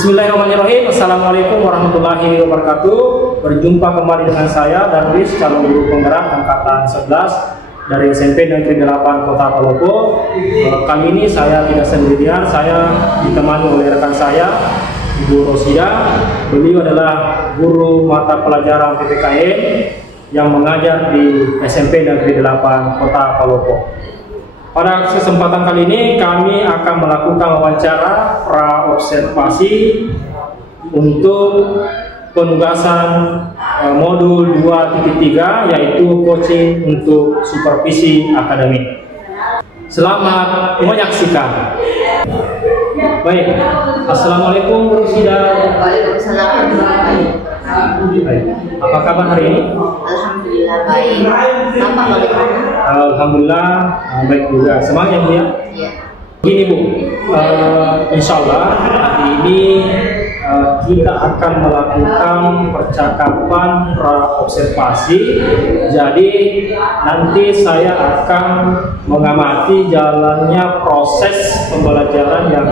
Bismillahirrahmanirrahim. Assalamualaikum warahmatullahi wabarakatuh. Berjumpa kembali dengan saya Darwis, calon guru penggerak angkatan 11 dari SMP Negeri 8 Kota Palopo. Kali ini saya tidak sendirian, saya ditemani oleh rekan saya, Ibu Rosida. Beliau adalah guru mata pelajaran PPKN yang mengajar di SMP Negeri 8 Kota Palopo. Pada kesempatan kali ini kami akan melakukan wawancara pra-observasi untuk penugasan modul 2.3, yaitu coaching untuk supervisi akademik. Selamat menyaksikan. Baik, Assalamualaikum Bu Rosida. Waalaikumsalam. Apa kabar hari ini? Alhamdulillah baik. Bapak bagaimana? Alhamdulillah baik juga. Semangat ya Bu ya? Iya. Gini Bu, insya Allah hari ini kita akan melakukan percakapan pra-observasi. Jadi nanti saya akan mengamati jalannya proses pembelajaran yang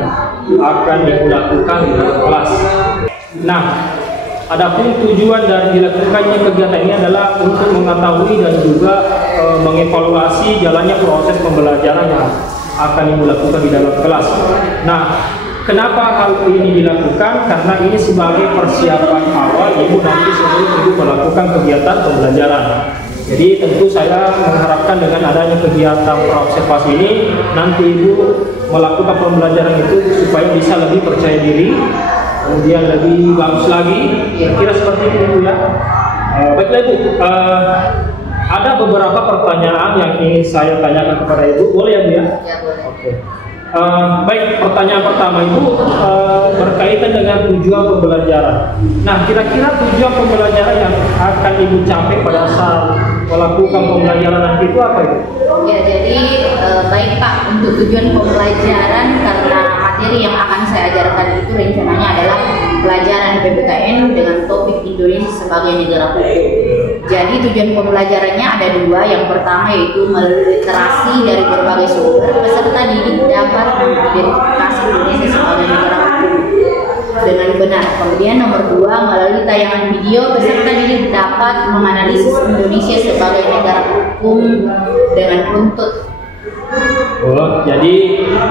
akan dilakukan di dalam kelas. Nah, adapun tujuan dari dilakukannya kegiatan ini adalah untuk mengetahui dan juga mengevaluasi jalannya proses pembelajaran yang akan dilakukan di dalam kelas. Nah, kenapa hal ini dilakukan? Karena ini sebagai persiapan awal Ibu nanti sebelum Ibu melakukan kegiatan pembelajaran. Jadi tentu saya mengharapkan dengan adanya kegiatan pra-observasi ini nanti Ibu melakukan pembelajaran itu supaya bisa lebih percaya diri, kemudian lebih bagus lagi. Kira-kira seperti itu Ibu ya. Baiklah Ibu, ada beberapa pertanyaan yang ingin saya tanyakan kepada Ibu. Boleh ya Bu ya? Ya boleh. Oke. Baik, pertanyaan pertama Ibu berkaitan dengan tujuan pembelajaran. Nah, kira-kira tujuan pembelajaran yang akan Ibu capai pada saat melakukan pembelajaran nanti itu apa Ibu? Ya, jadi baik Pak, untuk tujuan pembelajaran karena materi yang akan saya ajarkan itu rencananya adalah pelajaran PPKN dengan topik Indonesia sebagai negara hukum. Jadi tujuan pembelajarannya ada dua. Yang pertama yaitu meliterasi dari berbagai sumber, peserta didik dapat mengidentifikasi Indonesia sebagai negara hukum dengan benar. Kemudian nomor dua, melalui tayangan video, peserta didik dapat menganalisis Indonesia sebagai negara hukum dengan runtut. Oh, jadi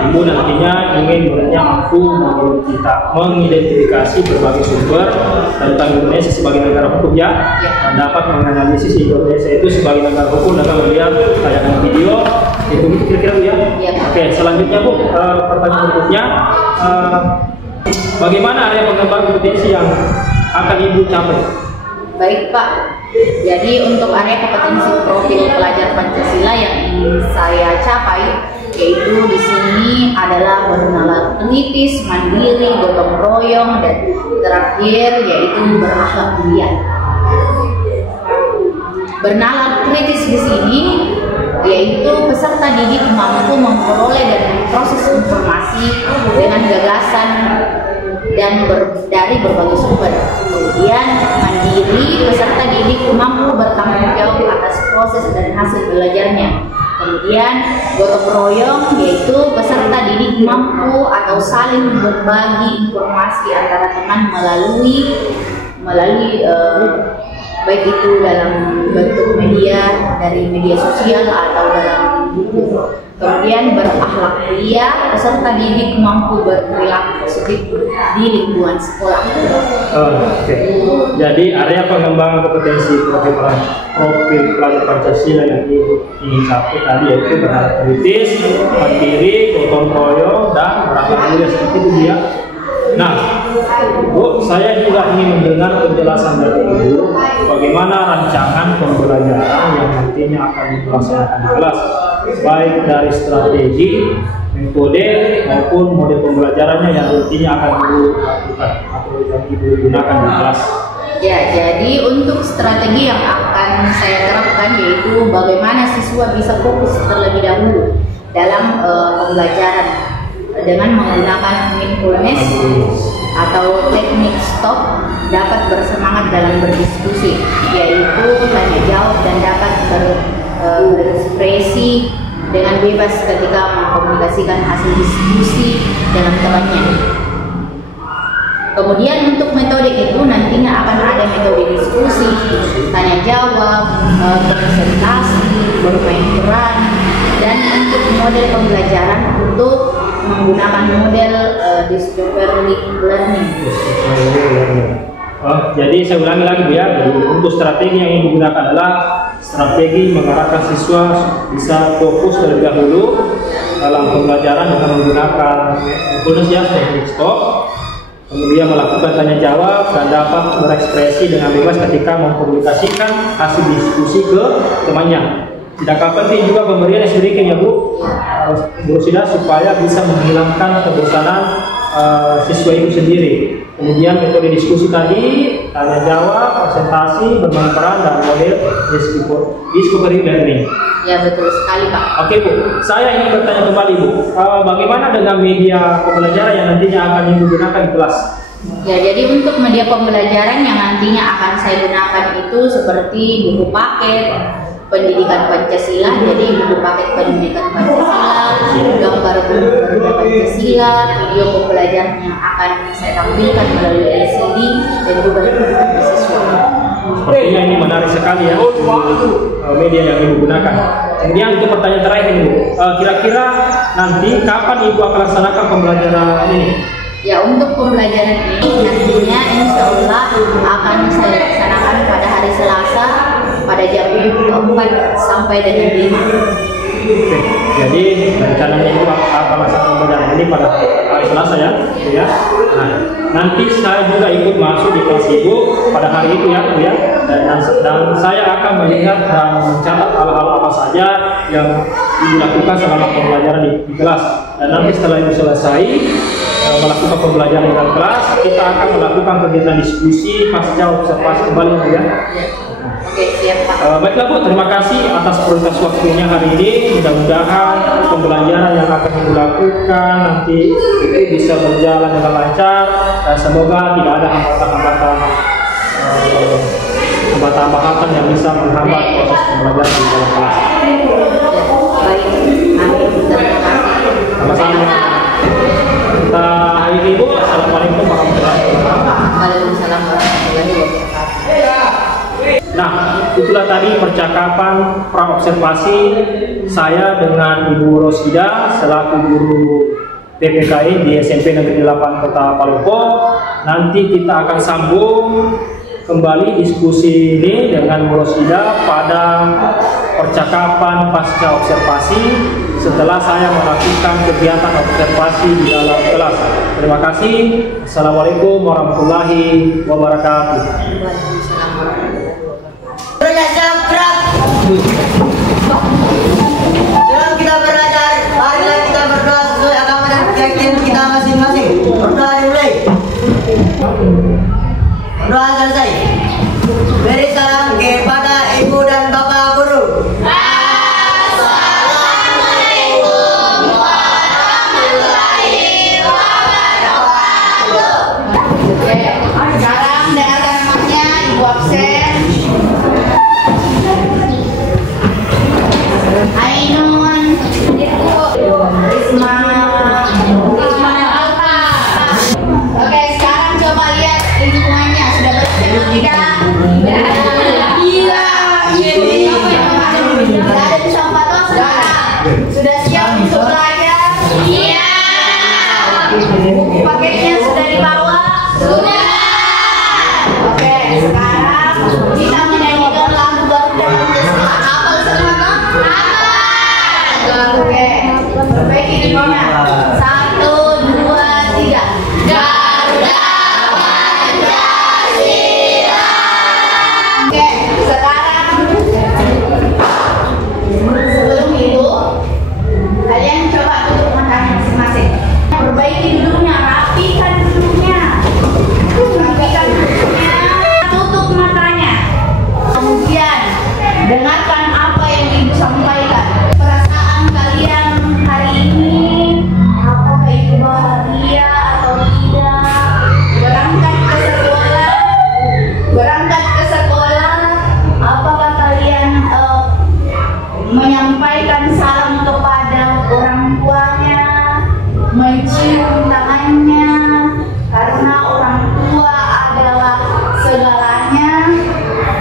Ibu nantinya ingin muridnya mampu mengidentifikasi berbagai sumber tentang Indonesia sebagai negara hukum ya, dan dapat menganalisis Indonesia itu sebagai negara hukum dengan melihat tayangan video. Itu kira-kira Bu ya? Ya. Oke, selanjutnya Bu, pertanyaan berikutnya, bagaimana area pengembangan kompetensi yang akan Ibu capai? Baik Pak, jadi untuk area kompetensi profil pelajar Pancasila yang ingin saya capai, yaitu di sini adalah bernalar kritis, mandiri, gotong royong, dan terakhir yaitu berakhlak mulia. Bernalar kritis di sini yaitu peserta didik mampu memperoleh dan memproses informasi dengan gagasan dan dari berbagai sumber. Kemudian mandiri, peserta didik mampu bertanggung jawab atas proses dan hasil belajarnya. Kemudian gotong royong yaitu peserta didik mampu atau saling berbagi informasi antara teman melalui baik itu dalam bentuk media, dari media sosial atau dalam buku. Kemudian berakhlak mulia, peserta didik mampu berperilaku positif di lingkungan sekolah. Oke. Jadi area pengembangan kompetensi profil pelajar Pancasila yang ingin capai tadi yaitu bernalar kritis, mandiri, gotong royong, dan berakhlak mulia seperti itu ya. Nah, Bu, saya juga ingin mendengar penjelasan dari Ibu bagaimana rancangan pembelajaran yang nantinya akan dilaksanakan di kelas, baik dari strategi, metode maupun model pembelajarannya yang nantinya akan Ibu lakukan atau yang Ibu gunakan di kelas. Ya, jadi untuk strategi yang akan saya terapkan yaitu bagaimana siswa bisa fokus terlebih dahulu dalam pembelajaran dengan menggunakan mindfulness atau teknik stop, dapat bersemangat dalam berdiskusi, yaitu tanya jawab dan dapat berekspresi dengan bebas ketika mengkomunikasikan hasil diskusi dengan temannya. Kemudian untuk metode itu nantinya akan ada metode diskusi, tanya jawab, presentasi, bermain peran, dan untuk model pembelajaran untuk menggunakan model discovery learning. Jadi saya ulangi lagi Bu ya, untuk strategi yang digunakan adalah strategi mengarahkan siswa bisa fokus terlebih dahulu dalam pembelajaran dengan menggunakan mindfulness ya, teknik stop, kemudian melakukan tanya jawab dan dapat berekspresi dengan bebas ketika mengkomunikasikan hasil diskusi ke temannya. Tidak penting juga pemberian yang sedikit ya Bu Rosida, supaya bisa menghilangkan kebosanan siswa itu sendiri. Kemudian metode diskusi tadi, tanya jawab, presentasi, bermain peran, dan model discovery learning. Ya betul sekali Pak. Oke Bu, saya ingin bertanya kembali Bu, bagaimana dengan media pembelajaran yang nantinya akan digunakan di kelas? Ya, jadi untuk media pembelajaran yang nantinya akan saya gunakan itu seperti buku paket pendidikan Pancasila, jadi buku paket pendidikan Pancasila, gambar Pancasila, video pembelajaran yang akan saya tampilkan melalui LCD dan juga siswa. Sepertinya ini menarik sekali ya media yang digunakan. Kemudian untuk pertanyaan terakhir ini, kira-kira nanti kapan Ibu akan laksanakan pembelajaran ini? Ya, untuk pembelajaran ini nantinya insya Allah akan saya laksanakan pada hari Selasa pada jam 4 sampai dengan 5. Oke, jadi rencananya itu akan melaksanakan pembelajaran ini pada hari Selasa ya, Bu ya. Nah, nanti saya juga ikut masuk di kelas Ibu pada hari itu ya, Bu ya. Dan saya akan melihat dan mencatat hal-hal apa saja yang dilakukan selama pembelajaran di kelas. Dan nanti setelah itu selesai melakukan pembelajaran di dalam kelas, kita akan melakukan kegiatan diskusi pasca observasi kembali Bu ya. Oke, siap Pak. Baiklah Bu, terima kasih atas prioritas waktunya hari ini. Mudah-mudahan pembelajaran yang akan dilakukan nanti itu bisa berjalan dengan lancar dan semoga tidak ada hambatan yang bisa menghambat proses pembelajaran di dalam kelas. Baik, amin. Terima kasih. Sama-sama. Kita akhiri Bu. Assalamualaikum warahmatullahi wabarakatuh. Waalaikumsalam warahmatullahi wabarakatuh. Nah, itulah tadi percakapan praobservasi saya dengan Ibu Rosida selaku guru PPKI di SMP Negeri 8 Kota Palopo. Nanti kita akan sambung kembali diskusi ini dengan Bu Rosida pada percakapan pasca observasi setelah saya melakukan kegiatan observasi di dalam kelas. Terima kasih. Assalamualaikum warahmatullahi wabarakatuh. Waalaikumsalam warahmatullahi wabarakatuh. Dalam kita belajar, marilah kita berdoa sesuai agama dan keyakinan kita masing-masing. Berdoa dimulai. Doa selesai. Beri salam kepada ibu dan bapak guru. Assalamualaikum warahmatullahi wabarakatuh. Sekarang dengarkan emaknya.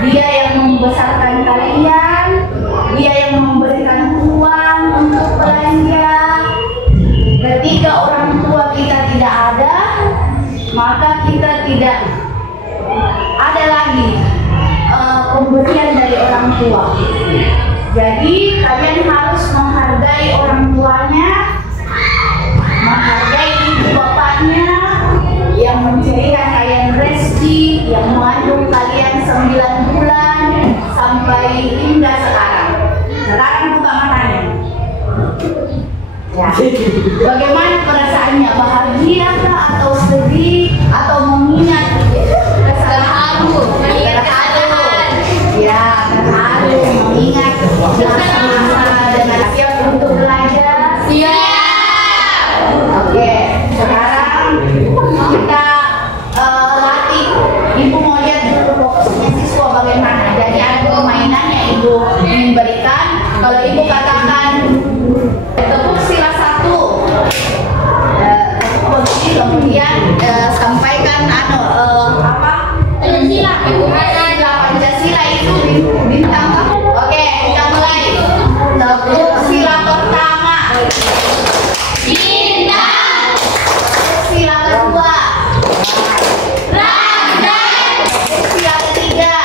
Dia yang membesarkan kalian, Dia yang memberikan uang untuk belanja. Ketika orang tua kita tidak ada, maka kita tidak ada lagi pemberian dari orang tua. Jadi kalian harus menghargai orang tuanya, menghargai ibu bapaknya yang mencarikan kalian rezeki, yang mengandung kalian 9 bulan sampai hingga sekarang. Sekarang buka matanya. Ya. Bagaimana perasaannya? Bahagiakah atau sedih atau mengingat terharu? Ya, terharu, mengingat masa-masa dengan siap untuk belajar. Siap. Oke, sekarang kita latih. Ibu mau lihat dulu fokusnya siswa bagaimana. Jadi ada permainan yang ibu ingin berikan. Kalau ibu katakan tepuk sila 1, kemudian sampaikan apa? Pancasila. Pancasila itu bintang. Oke, kita mulai. Tepuk sila pertama. Bintang. Sila kedua. Raden. Sila ketiga.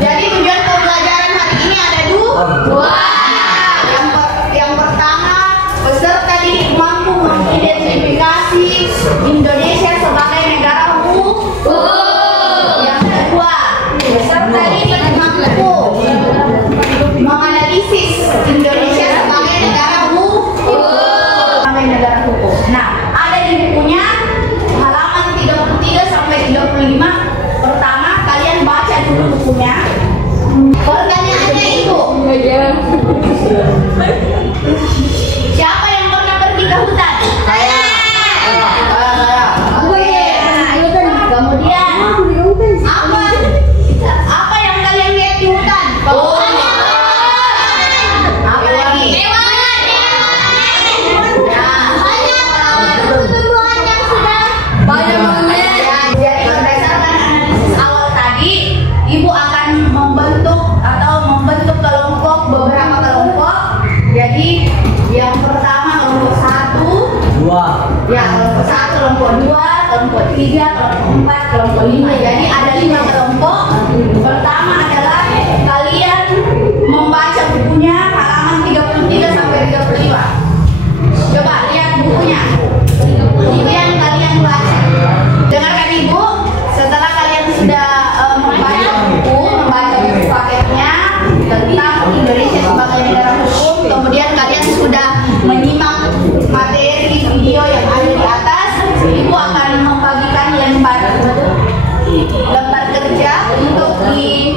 Jadi tujuan pembelajaran hari ini ada dua. Yang pertama, peserta didik mampu mengidentifikasi Indonesia sebagai negara hukum. Yang kedua, peserta didik mampu menganalisis Indonesia sebagai negara hukum. Sebagai negara hukum. Nah, ada di bukunya halaman 33 sampai 35. Pertama, kalian baca dulu bukunya. Pertanyaannya itu, siapa yang pernah pergi ke hutan? Saya. Oke. Kemudian apa yang kalian lihat di hutan? Apa lagi? Banyak banget. Jadi berdasarkan analisis awal tadi, ibu akan membentuk kelompok, beberapa kelompok. Jadi yang pertama kelompok 1, 2. Ya, kelompok 1, kelompok 2, kelompok 3, kelompok 4, kelompok 5. Jadi ada 5 kelompok. Pertama adalah kalian membaca bukunya halaman 33 sampai 35. Coba lihat bukunya. Kemudian kalian baca. Dengarkan ibu, setelah kalian sudah membaca buku paketnya tentang Indonesia sebagai negara hukum, kemudian kalian sudah menyimak materi video yang ada di atas, ibu akan membagikan lembar kerja untuk di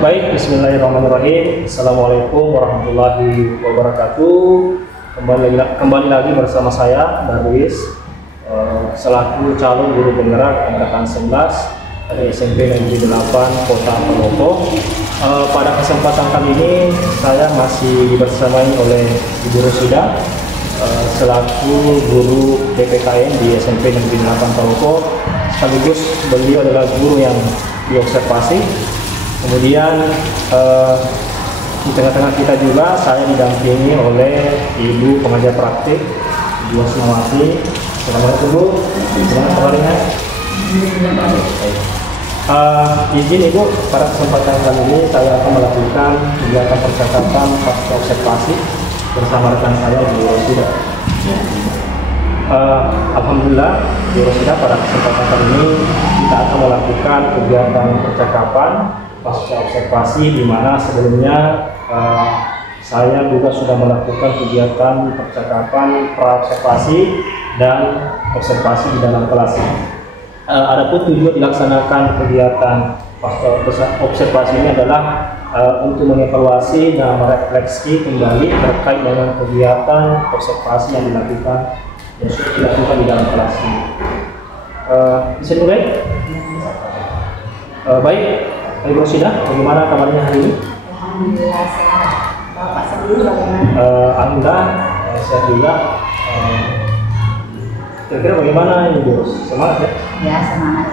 Baik, bismillahirrahmanirrahim. Assalamualaikum warahmatullahi wabarakatuh. Kembali lagi bersama saya, Darwis, selaku calon guru penggerak angkatan 11 dari SMP Negeri 8 Kota Palopo. Pada kesempatan kali ini saya masih dibersamai oleh Ibu Rosida, selaku guru PPKN di SMP Negeri 8 Palopo. Sekaligus beliau adalah guru yang diobservasi. Kemudian di tengah-tengah kita juga saya didampingi oleh Ibu pengajar praktik, Ibu Asmawati. Assalamualaikum Bu, gimana kabarnya? Izin Ibu, pada kesempatan kali ini saya akan melakukan kegiatan percakapan pasca observasi bersama rekan saya Ibu Rosida. Alhamdulillah Ibu Rosida, pada kesempatan kali ini kita akan melakukan kegiatan percakapan pasca observasi, di mana sebelumnya saya juga sudah melakukan kegiatan percakapan pra-observasi dan observasi di dalam kelas. Adapun tujuan dilaksanakan kegiatan pasca observasi ini adalah untuk mengevaluasi dan merefleksi kembali terkait dengan kegiatan observasi yang dilakukan di dalam kelas ini. Bisa dimulai? Baik, Ibu Rosida, bagaimana kabarnya hari ini? Alhamdulillah sehat. Bapak sendiri bagaimana? Alhamdulillah sehat juga. Kira-kira bagaimana Ibu Ros? Semangat ya? Ya, semangat.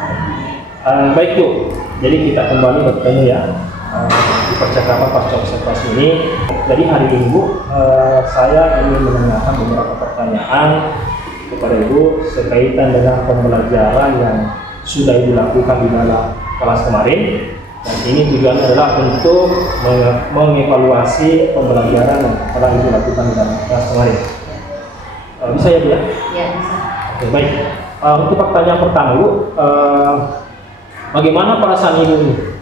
Baik Bu, jadi kita kembali bertemu ya di percakapan pasca observasi ini. Jadi hari ini Bu, saya ingin menanyakan beberapa pertanyaan kepada Ibu sekaitan dengan pembelajaran yang sudah Ibu lakukan di dalam kelas kemarin. Dan ini tujuannya adalah untuk mengevaluasi pembelajaran yang telah Ibu lakukan di dalam kelas kemarin. Bisa ya Bu ya? Ya, bisa. Oke, baik. Untuk pertanyaan pertama Bu, bagaimana perasaan Ibu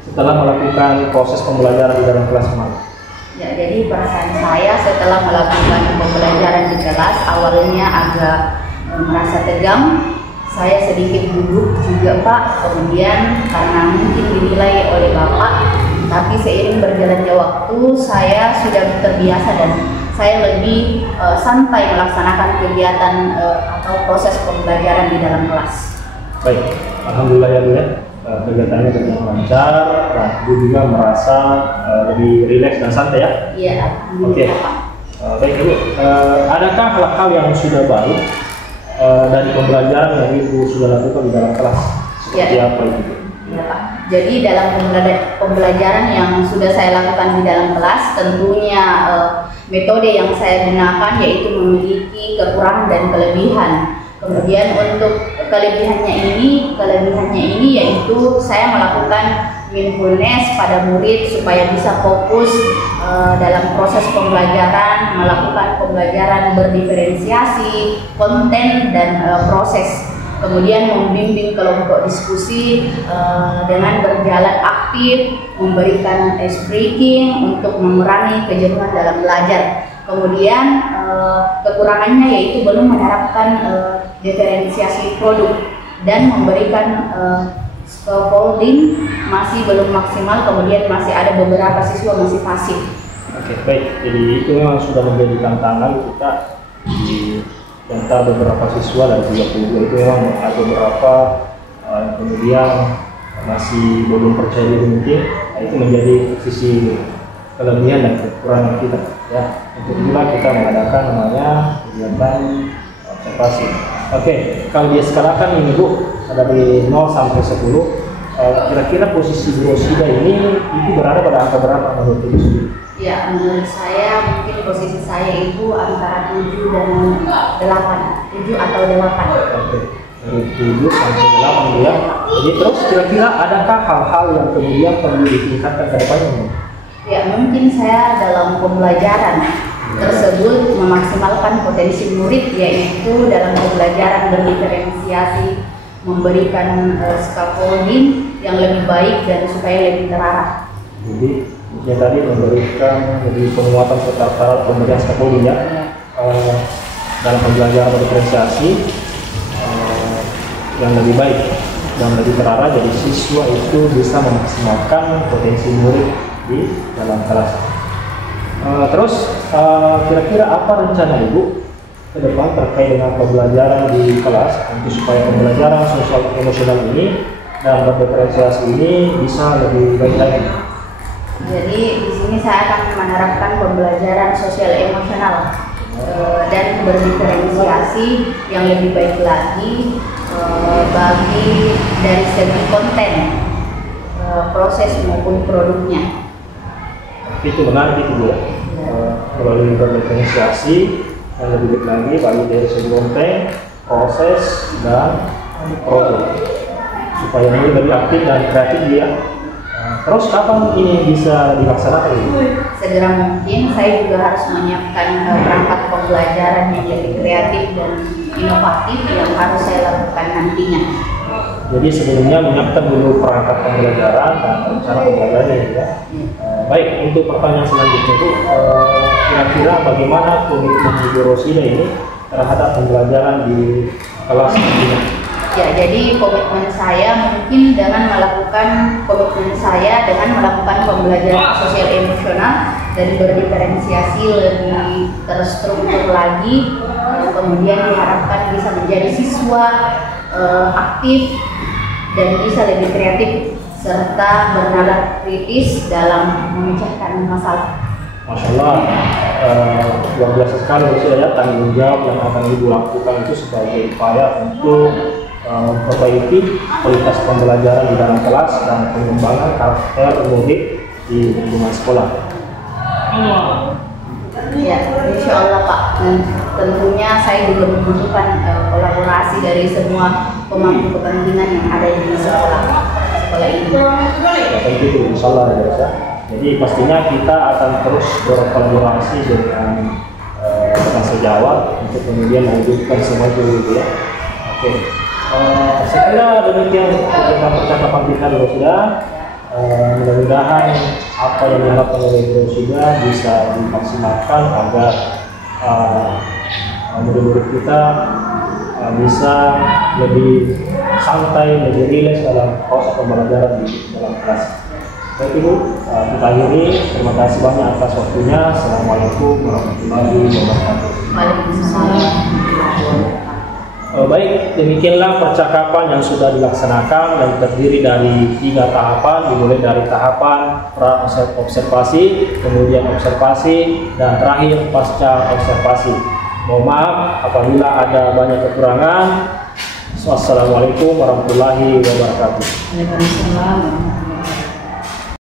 setelah melakukan proses pembelajaran di dalam kelas kemarin? Ya, jadi perasaan saya setelah melakukan pembelajaran di kelas awalnya agak merasa tegang. Saya sedikit gugup juga Pak, kemudian karena mungkin dinilai oleh Bapak, tapi seiring berjalannya waktu saya sudah terbiasa dan saya lebih santai melaksanakan kegiatan atau proses pembelajaran di dalam kelas. Baik, Alhamdulillah ya Bu ya, kegiatannya berjalan lancar, dan Ibu juga merasa lebih rileks dan santai ya? Iya, Alhamdulillah Pak. Baik Ibu, adakah hal-hal yang sudah baik dari pembelajaran yang Ibu sudah lakukan di dalam kelas? Seperti apa itu? Ya Pak. Jadi dalam pembelajaran yang sudah saya lakukan di dalam kelas, tentunya metode yang saya gunakan yaitu memiliki kekurangan dan kelebihan. Kemudian untuk kelebihannya ini yaitu saya melakukan mindfulness pada murid supaya bisa fokus dalam proses pembelajaran, melakukan pembelajaran berdiferensiasi, konten dan proses. Kemudian membimbing kelompok diskusi dengan berjalan aktif, memberikan ice breaking untuk mengurangi kejenuhan dalam belajar. Kemudian kekurangannya yaitu belum menerapkan diferensiasi produk dan memberikan scaffolding masih belum maksimal, kemudian masih ada beberapa siswa masih pasif. Oke, baik. Jadi itu memang sudah menjadi tantangan kita di antara beberapa siswa dan juga guru. Itu memang ada beberapa kemudian masih belum percaya diri mungkin. Nah, itu menjadi sisi kelebihan dan kekurangan kita ya. Untuk itulah kita mengadakan namanya kegiatan observasi. Oke, kalau dia sekarang kan ini Bu, dari 0 sampai 10, kira-kira posisi Bu Rosida ini itu berada pada angka berapa menurut Ibu sendiri? Ya, menurut saya mungkin posisi saya itu antara 7 dan 8, 7 atau 8. Oke, dari 7 sampai 8 ya. Jadi terus kira-kira adakah hal-hal yang kemudian perlu ditingkatkan ke depannya? Ya, mungkin saya dalam pembelajaran tersebut memaksimalkan potensi murid, yaitu dalam pembelajaran berdiferensiasi, memberikan scaffolding yang lebih baik dan supaya lebih terarah. Jadi ya tadi memberikan lebih penguatan serta pemberian scaffolding ya, dalam pembelajaran berdiferensiasi yang lebih baik dan lebih terarah, jadi siswa itu bisa memaksimalkan potensi murid di dalam kelas. Terus kira-kira apa rencana Ibu ke depan terkait dengan pembelajaran di kelas untuk supaya pembelajaran sosial emosional ini dan berdiferensiasi ini bisa lebih baik lagi? Jadi di sini saya akan menerapkan pembelajaran sosial emosional dan berdiferensiasi yang lebih baik lagi bagi dari segi konten, proses maupun produknya. Itu menarik itu Bu ya. Melalui berdiferensiasi yang lebih baik lagi bagi dari segi konten, proses dan produk supaya ini lebih aktif dan kreatif ya. Terus kapan ini bisa dilaksanakan? Segera mungkin. Saya juga harus menyiapkan perangkat pembelajaran yang lebih kreatif dan inovatif yang harus saya lakukan nantinya. Jadi sebelumnya menyiapkan dulu perangkat pembelajaran dan rencana pembelajarannya ya. Baik, untuk pertanyaan selanjutnya itu kira-kira bagaimana komitmen Ibu Rosida ini terhadap pembelajaran di kelas ini? Ya, jadi komitmen saya mungkin dengan melakukan pembelajaran sosial emosional dan berdiferensiasi lebih terstruktur lagi, kemudian diharapkan bisa menjadi siswa aktif dan bisa lebih kreatif serta bernalar kritis dalam memecahkan masalah. Masya Allah, luar biasa sekali ya tanggung jawab yang akan Ibu lakukan itu sebagai upaya untuk memperbaiki kualitas pembelajaran di dalam kelas dan pengembangan karakter murid di lingkungan sekolah. Ya, insya Allah Pak. Dan tentunya saya juga membutuhkan kolaborasi dari semua pemangku kepentingan yang ada di sekolah ini. Ya, itu insya Allah ya. Jadi pastinya kita akan terus berkolaborasi dengan sejawat untuk kemudian mewujudkan semua itu ya. Oke. Saya kira demikian kita percakapan kita dulu sudah. Mudah-mudahan apa yang diharapkan oleh Ibu Rosida bisa dimaksimalkan agar murid-murid kita bisa lebih santai, lebih rileks dalam proses pembelajaran di dalam kelas. Baik Ibu, kita akhiri. Terima kasih banyak atas waktunya. Assalamualaikum warahmatullahi wabarakatuh. Waalaikumsalam. Baik, demikianlah percakapan yang sudah dilaksanakan dan terdiri dari 3 tahapan, dimulai dari tahapan pra-observasi, kemudian observasi, dan terakhir pasca observasi. Mohon maaf apabila ada banyak kekurangan. Wassalamualaikum warahmatullahi wabarakatuh. Waalaikumsalam.